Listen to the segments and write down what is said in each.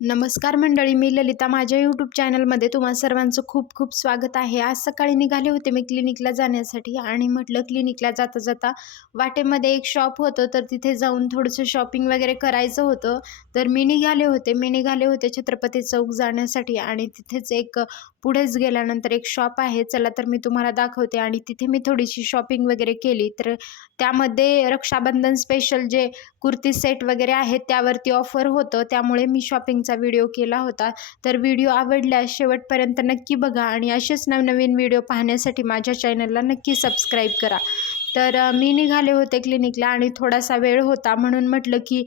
नमस्कार मंडळी मी ललिता. माझ्या यूट्यूब चॅनलमध्ये तुम्हा सर्वांचं खूप खूप स्वागत आहे. आज सकाळी निघाले होते मी क्लिनिकला जाण्यासाठी आणि म्हटलं क्लिनिकला जाता जाता वाटेमध्ये एक शॉप होतं तर तिथे जाऊन थोडंसं शॉपिंग वगैरे करायचं होतं. तर मी निघाले होते. मी निघाले होते छत्रपती चौक जाण्यासाठी आणि तिथेच एक पुढेच गेल्यानंतर एक शॉप आहे चला तर मी तुम्हाला दाखवते. आणि तिथे मी थोडीशी शॉपिंग वगैरे केली. तर त्यामध्ये रक्षाबंधन स्पेशल जे कुर्ती सेट वगैरे आहेत त्यावरती ऑफर होतं. त्यामुळे मी शॉपिंगचा व्हिडिओ केला होता. तर व्हिडिओ आवडल्यास शेवटपर्यंत नक्की बघा. आणि असेच नवनवीन व्हिडिओ पाहण्यासाठी माझ्या चॅनलला नक्की सबस्क्राईब करा. तर मी निघाले होते क्लिनिकला आणि थोडासा वेळ होता. म्हणून म्हटलं की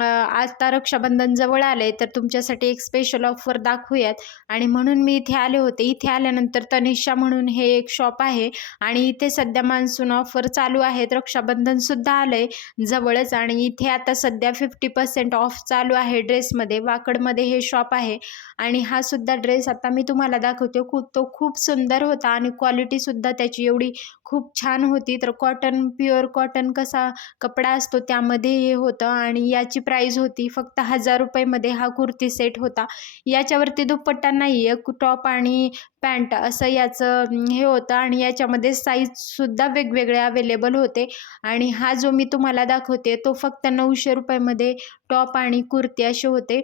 आता रक्षाबंधन जवळ आले तर तुमच्यासाठी एक स्पेशल ऑफर दाखवूयात. आणि म्हणून मी इथे आले होते. इथे आल्यानंतर तनिषा म्हणून हे एक शॉप आहे आणि इथे सध्या मान्सून ऑफर चालू आहेत. रक्षाबंधनसुद्धा आलं आहे जवळच आणि इथे आता सध्या फिफ्टी पर्सेंट ऑफ चालू आहे ड्रेसमध्ये. वाकडमध्ये हे शॉप आहे आणि हा सुद्धा ड्रेस आता मी तुम्हाला दाखवते. खूप तो खूप सुंदर होता आणि क्वालिटीसुद्धा त्याची एवढी खूप छान होती. तर कॉटन प्युअर कॉटन कसा कपडा असतो त्यामध्ये हे होतं आणि याची प्राईज होती फक्त हजार रुपयेमध्ये हा कुर्ती सेट होता. याच्यावरती दुपट्टा नाही आहे टॉप आणि पॅन्ट असं याचं हे होतं आणि याच्यामध्ये साईजसुद्धा वेगवेगळे अवेलेबल होते. आणि हा जो मी तुम्हाला दाखवते तो फक्त नऊशे रुपयामध्ये टॉप आणि कुर्ती असे होते.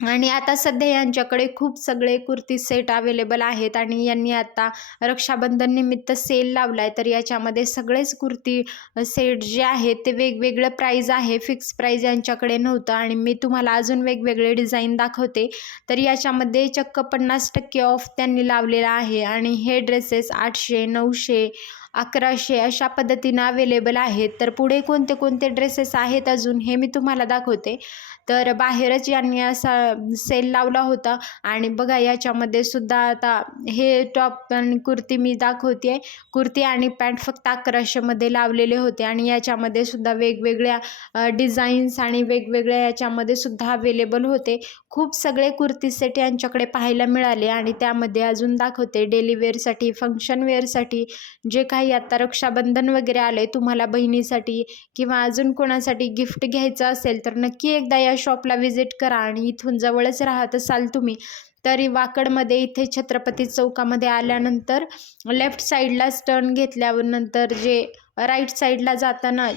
आणि आता सध्या यांच्याकडे खूप सगळे कुर्ती सेट अवेलेबल आहेत आणि यांनी आता रक्षाबंधन निमित्त सेल लावला आहे तर याच्यामध्ये सगळेच कुर्ती सेट जे आहेत ते वेगवेगळं प्राईज आहे. फिक्स प्राईज यांच्याकडे नव्हतं आणि मी तुम्हाला अजून वेगवेगळे डिझाईन दाखवते. तर याच्यामध्ये चक्क पन्नास टक्के ऑफ त्यांनी लावलेला आहे आणि हे ड्रेसेस आठशे नऊशे अकराशे अशा पद्धतीनं अवेलेबल आहेत. तर पुढे कोणते कोणते ड्रेसेस आहेत अजून हे मी तुम्हाला दाखवते. तर बाहेरच यांनी असा सेल लावला होता. आणि बघा याच्यामध्ये सुद्धा आता हे टॉप आणि कुर्ती मी दाखवते कुर्ती आणि पॅन्ट फक्त अकराशेमध्ये लावलेले होते. आणि याच्यामध्ये सुद्धा वेगवेगळ्या डिझाईन्स आणि वेगवेगळ्या याच्यामध्ये सुद्धा अवेलेबल होते. खूप सगळे कुर्ती सेट यांच्याकडे पाहायला मिळाले. आणि त्यामध्ये अजून दाखवते डेली वेअरसाठी फंक्शन वेअरसाठी जे काही आता रक्षाबंधन वगैरे आलं आहे तुम्हाला बहिणीसाठी किंवा अजून कोणासाठी गिफ्ट घ्यायचं असेल तर नक्की एकदा या शॉपला व्हिजिट करा आणि इथून जवळच राहत असाल तुम्ही. तरी वाकडमध्ये इथे छत्रपती चौकामध्ये आल्यानंतर लेफ्ट साईडलाच टर्न घेतल्यावर नंतर जे राईट साईडला जाताना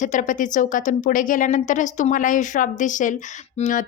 छत्रपती चौकातून पुढे गेल्यानंतरच तुम्हाला हे शॉप दिसेल.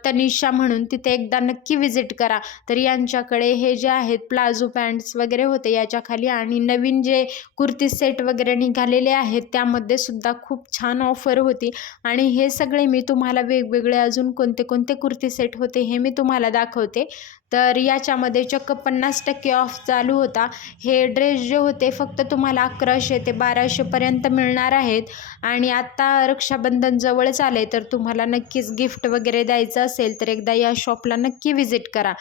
तनिषा म्हणून. तिथे एकदा नक्की व्हिजिट करा. तर यांच्याकडे हे जे आहेत प्लाझो पॅन्ट्स वगैरे होते याच्या खाली आणि नवीन जे कुर्ती सेट वगैरे निघालेले आहेत त्यामध्ये सुद्धा खूप छान ऑफर होती. आणि हे सगळे मी तुम्हाला वेगवेगळे अजून कोणते कोणते कुर्ती सेट होते हे मी तुम्हाला दाखवते. तर याच्यामध्ये चक्क पन्नास टक्के ऑफ चालू होता. हे ड्रेस जे होते फक्त तुम्हाला अकराशे ते बाराशेपर्यंत मिळणार आहेत. आणि आत्ता रक्षाबंधन जवळच आले तर तुम्हाला नक्कीच गिफ्ट वगैरे द्यायचं असेल तर एकदा या शॉपला नक्की व्हिजिट करा.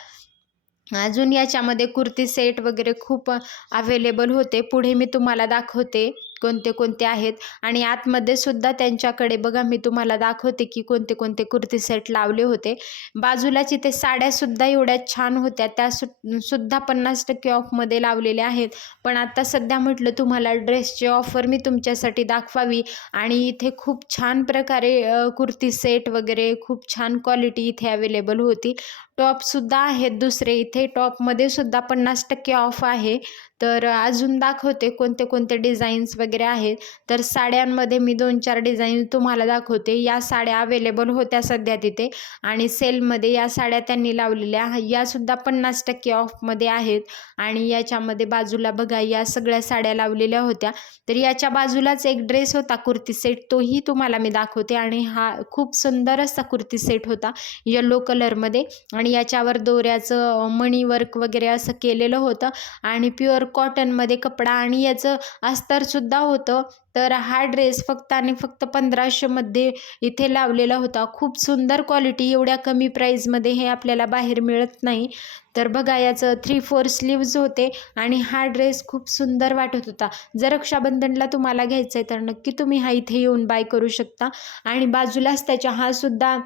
अजून याच्यामध्ये कुर्ती सेट वगैरे खूप अवेलेबल होते. पुढे मी तुम्हाला दाखवते. कोणते कोणते आहेत आणि आतमध्ये सुद्धा त्यांच्याकडे बघा मी तुम्हाला दाखवते की कोणते कोणते कुर्ती सेट लावले होते. बाजूलाच इथे साड्यासुद्धा एवढ्या छान होत्या त्या सु सुद्धा पन्नास टक्के ऑफमध्ये लावलेल्या आहेत. पण आता सध्या म्हटलं तुम्हाला ड्रेसची ऑफर मी तुमच्यासाठी दाखवावी आणि इथे खूप छान प्रकारे कुर्ती सेट वगैरे खूप छान क्वालिटी इथे अवेलेबल होती. टॉपसुद्धा आहेत दुसरे. इथे टॉपमध्ये सुद्धा पन्नास टक्के ऑफ आहे. तर अजून दाखवते कोणते कोणते डिझाईन्स वगैरे आहेत. तर साड्यांमध्ये मी दोन चार डिझाईन तुम्हाला दाखवते. या साड्या अवेलेबल होत्या सध्या तिथे. आणि सेलमध्ये या साड्या त्यांनी लावलेल्या यासुद्धा पन्नास टक्के ऑफमध्ये आहेत. आणि याच्यामध्ये बाजूला बघा या सगळ्या साड्या लावलेल्या होत्या. तर याच्या बाजूलाच एक ड्रेस होता कुर्ती सेट तोही तुम्हाला मी दाखवते. आणि हा खूप सुंदर असा कुर्ती सेट होता येलो कलरमध्ये आणि आणि याच्यावर दोऱ्याचं मणी वर्क वगैरे असं केलेलं होतं. आणि प्युअर कॉटनमध्ये कपडा आणि याचं अस्तरसुद्धा होतं. तर हा ड्रेस फक्त आणि फक्त पंधराशेमध्ये इथे लावलेला होता. खूप सुंदर क्वालिटी एवढ्या कमी प्राईजमध्ये हे आपल्याला बाहेर मिळत नाही. तर बघा याचं थ्री फोर स्लीव्ज होते आणि हा ड्रेस खूप सुंदर वाटत होता. जर रक्षाबंधनला तुम्हाला घ्यायचं आहे तर नक्की तुम्ही हा इथे येऊन बाय करू शकता. आणि बाजूलाच त्याच्या हा सुद्धा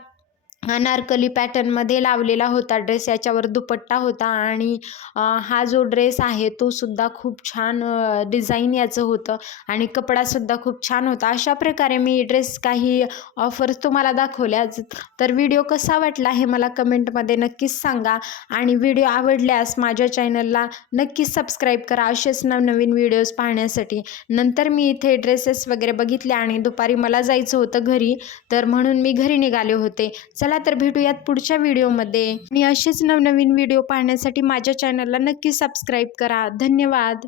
अनारकली पॅटर्नमध्ये लावलेला होता ड्रेस याच्यावर दुपट्टा होता आणि हा जो ड्रेस आहे तो सुद्धा खूप छान डिझाईन याचं होतं आणि कपडासुद्धा खूप छान होता. अशा प्रकारे मी ड्रेस काही ऑफर्स तुम्हाला दाखवल्या तर व्हिडिओ कसा वाटला हे मला कमेंटमध्ये नक्कीच सांगा आणि व्हिडिओ आवडल्यास माझ्या चॅनलला नक्कीच सबस्क्राईब करा असेच नवनवीन व्हिडिओज पाहण्यासाठी. नंतर मी इथे ड्रेसेस वगैरे बघितले आणि दुपारी मला जायचं होतं घरी तर म्हणून मी घरी निघाले होते. चला चला तर भेटूयात पुढच्या व्हिडिओमध्ये. आणि असेच नवनवीन व्हिडिओ पाहण्यासाठी माझ्या चॅनलला नक्की सबस्क्राईब करा. धन्यवाद.